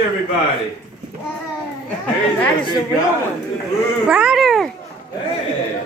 everybody? That is the real one. Ryder! Hey!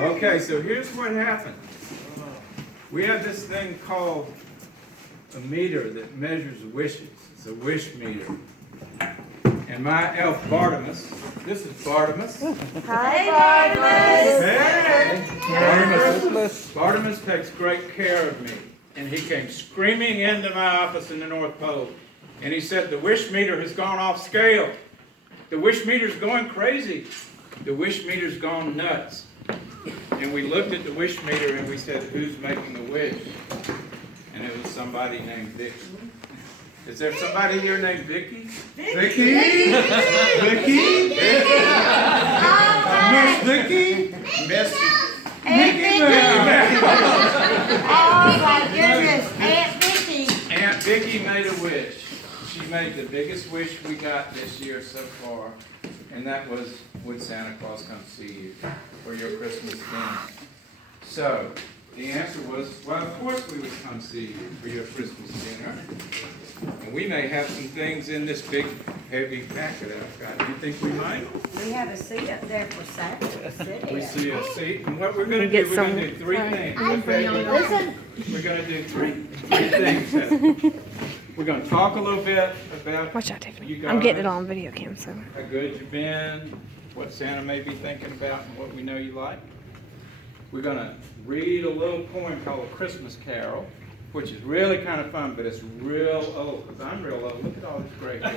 Okay, so here's what happened. We have this thing called a meter that measures wishes. It's a wish meter. And my elf Bartimus, this is Bartimus. Hi, Bartimus. Hey! Bartimus takes great care of me. And he came screaming into my office in the North Pole. And he said, the wish meter has gone off scale. The wish meter's going crazy. The wish meter's gone nuts. And we looked at the wish meter and we said, who's making a wish? And it was somebody named Vicky. Is there somebody here named Vicky? Vicky? Vicky? Miss Vicky? Miss Aunt Vicky. Oh my goodness, Aunt Vicky. Aunt Vicky made a wish. She made the biggest wish we got this year so far. And that was, would Santa Claus come see you for your Christmas dinner? So, the answer was, well, of course we would come see you for your Christmas dinner. And we may have some things in this big, heavy packet I've got. Do you think we might? We have a seat up there for Santa to sit We in. see a seat. And what we're going to do, we're going to do three things. Okay? We're going to do three things. We're going to talk a little bit about Watch out, Tiffany. you guys, I'm getting it on video cam, so. how good you've been, what Santa may be thinking about, and what we know you like. We're going to read a little poem called A Christmas Carol, which is really kind of fun, but it's real old, because I'm real old. Look at all this gray hair.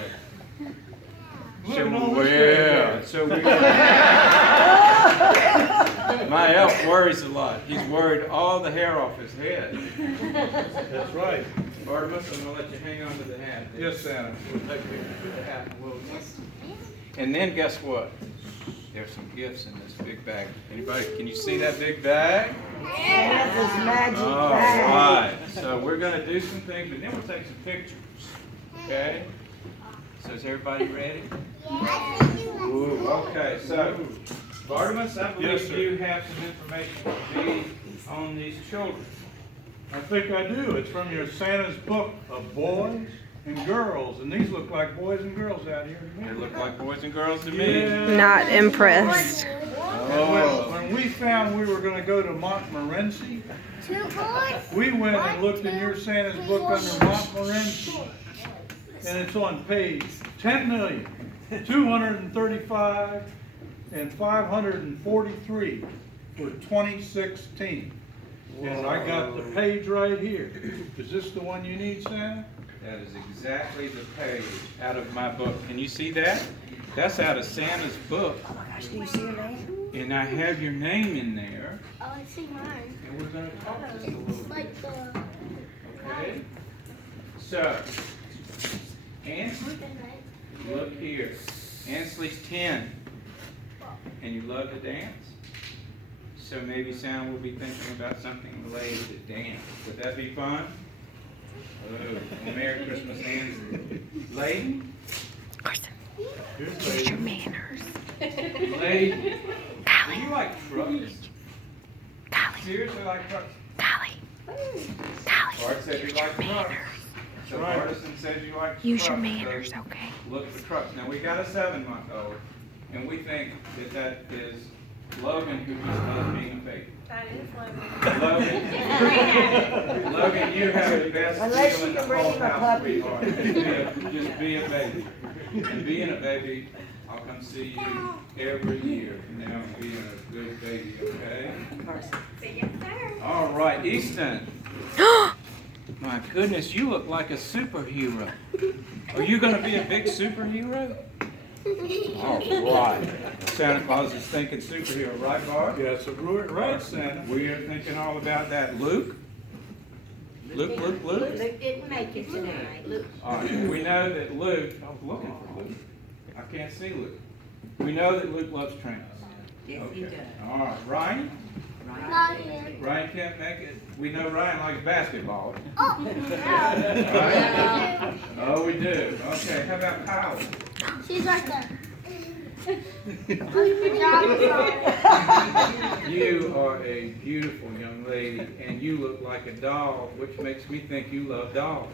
My elf worries a lot. He's worried all the hair off his head. That's right. Bartimus, I'm going to let you hang on to the hat. Yes, Santa. We'll take pictures with the hat and we'll... And then guess what? There's some gifts in this big bag. Anybody, can you see that big bag? Santa's magic All bag. right. So we're going to do some things, but then we'll take some pictures. Okay? So is everybody ready? Ooh, okay. So, Bartimus, I believe you have some information to read on these children. I think I do. It's from your Santa's book of boys and girls. And these look like boys and girls out here to They me. look like boys and girls to me. Yeah. Not impressed. Oh. When we found we were going to go to Montmorency, we went and looked in your Santa's book under Montmorency. And it's on page 10,235 and 543 for 2016. And I got the page right here. Is this the one you need, Santa? That is exactly the page out of my book. Can you see that? That's out of Santa's book. Oh my gosh, do you see your name? And I have your name in there. Oh, I see mine. And we're going to talk just a little bit. Like the Okay? So, Ansley, look here. Ansley's 10. And you love to dance? So maybe Santa will be thinking about something related to dance. Would that be fun? Oh, Merry Christmas, Ansley. Lady? Carson, use your manners. Lady? Do Golly, you like trucks? golly, Seriously like trucks? golly, Bart golly. said you like trucks. So Bartison says you like Use your trucks, manners, so okay? look for trucks. Now we got a 7-month-old, and we think that that is Logan, who just loves being a baby. That is Logan, Logan, you have the best Unless deal you in the can bring whole him a house, puppy. sweetheart. Just be a baby. And being a baby, I'll come see you every year from now on being a good baby, okay? All right, Easton. My goodness, you look like a superhero. Are you going to be a big superhero? All right. Santa Claus is thinking superhero, right, Bart? Yes, right, Santa. We are thinking all about that. Luke? Luke? Luke didn't make it tonight. Luke. All right. We know that Luke, I was looking for Luke. I can't see Luke. We know that Luke loves trains. Yes, he does. All right. Ryan? Not here. Ryan can't make it. We know Ryan likes basketball. Oh, Right? Oh, we do. Okay. How about Kylie? she's right there. You are a beautiful young lady, and you look like a doll, which makes me think you love dolls.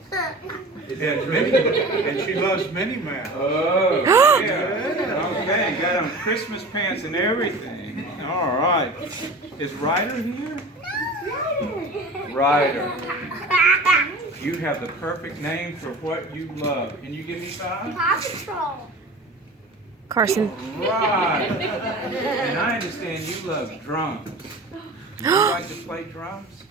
Is that Minnie, true? and she loves Minnie Mouse. Oh, yeah. Okay, got on Christmas pants and everything. All right. Is Ryder here? Ryder. You have the perfect name for what you love. Can you give me 5? Paw Patrol. Carson. Right. And I understand you love drums. Do you like to play drums?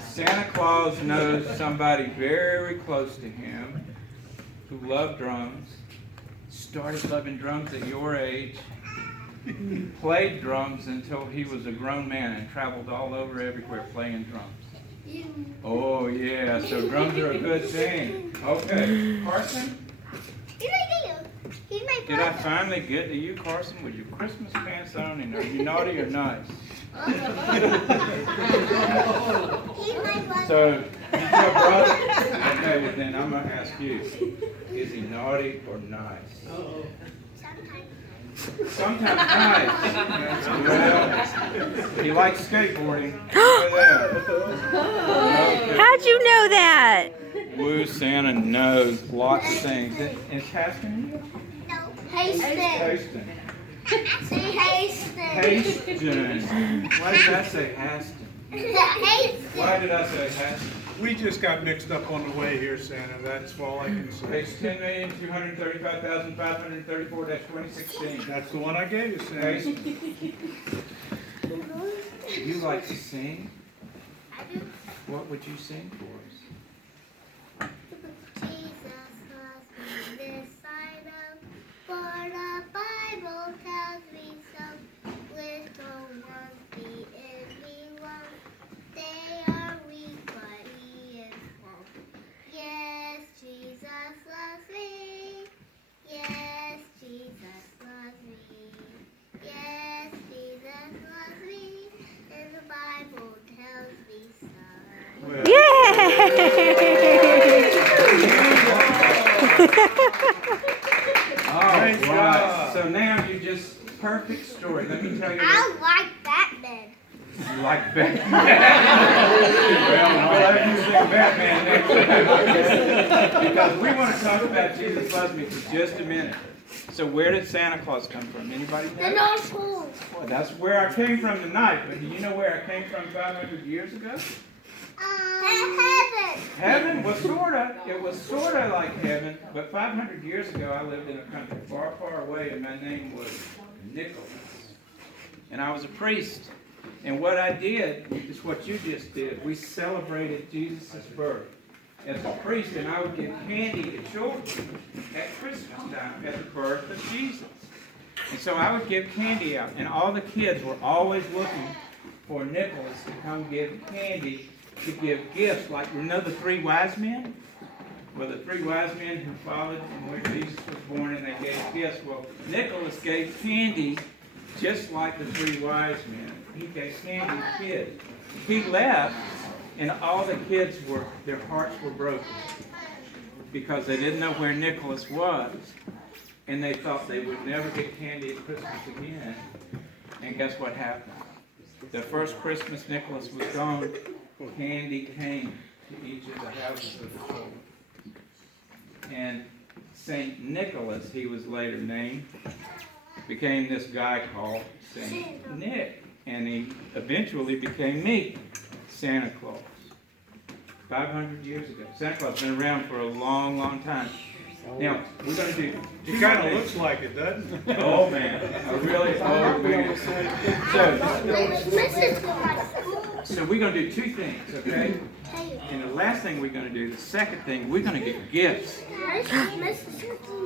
Santa Claus knows somebody very close to him who loved drums, started loving drums at your age, played drums until he was a grown man and traveled all over everywhere playing drums. Oh yeah, so drums are a good thing. Okay, Carson? He's my Did I finally get to you, Carson, with your Christmas pants on, and are you naughty or nice? He's my brother. So, he's your brother? Okay, well then I'm gonna ask you, is he naughty or nice? Sometimes nice. Well, he likes skateboarding. Look at that. Okay. How'd you know that? Woo, Santa knows lots of things. Is Haston here? No. Haston. Haston. Say Haston. Haston. Why did I say Haston? Haston. Why did I say Haston? We just got mixed up on the way here, Santa. That's all I can say. Page 10,235,534-2016. That's the one I gave you, Santa. Haston. You like to sing? I do. What would you sing for us? Jesus loves me this I know, for the Bible tells me so. Little ones be in me one, they are weak, but he is strong. Yes, Jesus loves me. Yes, Jesus loves me. Yes, Jesus loves me, and the Bible tells me so. All Great right. job. So now you just perfect story. Let me tell you. I like Batman. You like Batman? Well, I'll have you sing Batman next time. Because we want to talk about Jesus Loves Me for just a minute. So where did Santa Claus come from? Anybody The know? North Pole. Well, that's where I came from tonight. But do you know where I came from 500 years ago? Heaven. Heaven was sorta. It was sorta like heaven. But 500 years ago, I lived in a country far, far away, and my name was Nicholas. And I was a priest. And what I did is what you just did. We celebrated Jesus' birth as a priest, and I would give candy to children at Christmas time at the birth of Jesus. And so I would give candy out, and all the kids were always looking for Nicholas to come give candy, to give gifts. Like, you know the 3 wise men? Well, the 3 wise men who followed from where Jesus was born, and they gave gifts. Well, Nicholas gave candy just like the 3 wise men. He gave candy to kids. He left, and all the kids their hearts were broken because they didn't know where Nicholas was, and they thought they would never get candy at Christmas again. And guess what happened? The first Christmas Nicholas was gone, candy came to each of the houses of the children. And Saint Nicholas, he was later named, became this guy called Saint Nick. And he eventually became me, Santa Claus. 500 years ago. Santa Claus has been around for a long, long time. Now, we're going to do... He kind of looks like it, doesn't he? Oh, man. A really old man. So we're going to do 2 things, okay? And the last thing we're going to do, the second thing, we're going to get gifts.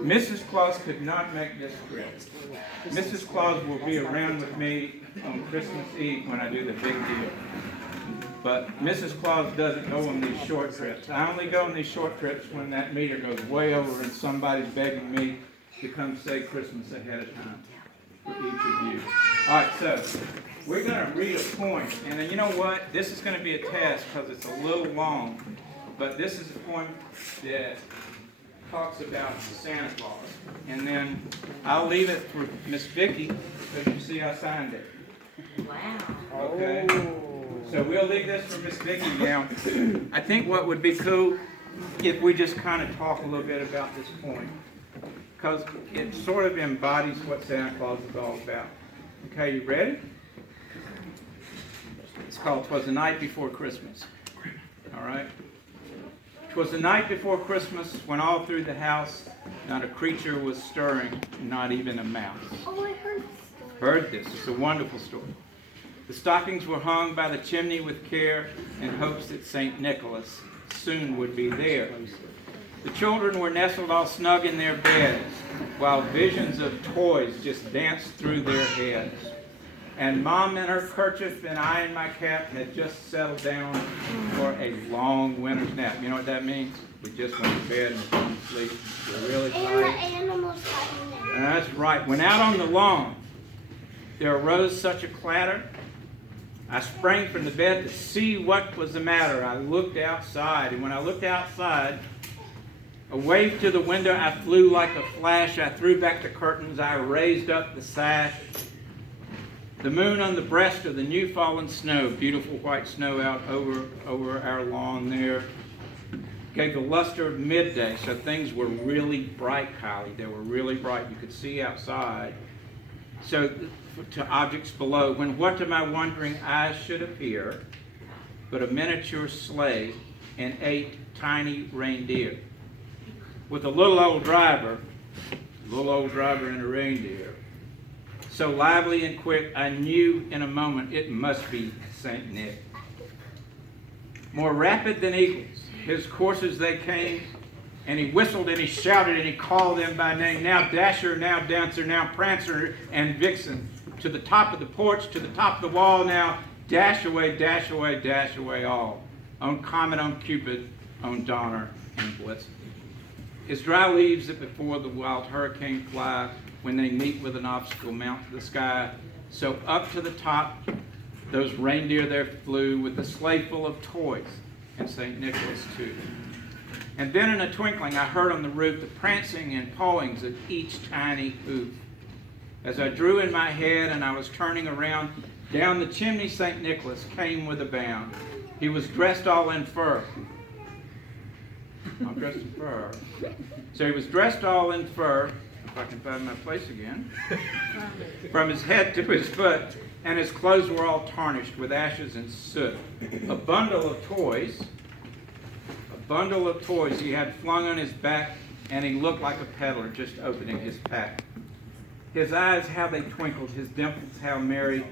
Mrs. Claus could not make this trip. Mrs. Claus will be around with me on Christmas Eve when I do the big deal. But Mrs. Claus doesn't go on these short trips. I only go on these short trips when that meter goes way over and somebody's begging me to come say Christmas ahead of time for each of you. All right, so we're going to read a poem. And then you know what? This is going to be a test because it's a little long. But this is a poem that talks about Santa Claus. And then I'll leave it for Miss Vicki, because you see I signed it. Wow. Okay? So we'll leave this for Miss Vicki now. I think what would be cool if we just kind of talk a little bit about this point, because it sort of embodies what Santa Claus is all about. Okay, you ready? It's called "'Twas the Night Before Christmas." All right? "'Twas the night before Christmas, when all through the house not a creature was stirring, not even a mouse." Oh, I heard this story. Heard this. It's a wonderful story. "The stockings were hung by the chimney with care, in hopes that St. Nicholas soon would be there. The children were nestled all snug in their beds, while visions of toys just danced through their heads. And Mom in her kerchief and I in my cap had just settled down for a long winter's nap." You know what that means? We just went to bed and went to sleep. We're really And the tired. animals got in there. That's right. When out on the lawn, there arose such a clatter. I sprang from the bed to see what was the matter. I looked outside, and when I looked outside, a wave to the window, I flew like a flash. I threw back the curtains. I raised up the sash. The moon on the breast of the new fallen snow, beautiful white snow out over our lawn there, gave the luster of midday. So things were really bright, Kylie. They were really bright. You could see outside. So to objects below, when what to my wondering eyes should appear but a miniature sleigh and 8 tiny reindeer, with a little old driver and a reindeer. So lively and quick, I knew in a moment it must be St. Nick. More rapid than eagles, his coursers they came, and he whistled and he shouted and he called them by name. Now Dasher, now Dancer, now Prancer and Vixen. To the top of the porch, to the top of the wall, now dash away, dash away, dash away all. On Comet, on Cupid, on Donner and Blitzen. As dry leaves that before the wild hurricane fly, when they meet with an obstacle mount to the sky, so up to the top those reindeer there flew, with a sleigh full of toys, and St. Nicholas too. And then in a twinkling I heard on the roof the prancing and pawings of each tiny hoof. As I drew in my head and I was turning around, down the chimney St. Nicholas came with a bound. He was dressed all in fur. I'm dressed in fur. So he was dressed all in fur, if I can find my place again, from his head to his foot, and his clothes were all tarnished with ashes and soot. A bundle of toys he had flung on his back, and he looked like a peddler just opening his pack. His eyes, how they twinkled, his dimples, how merry,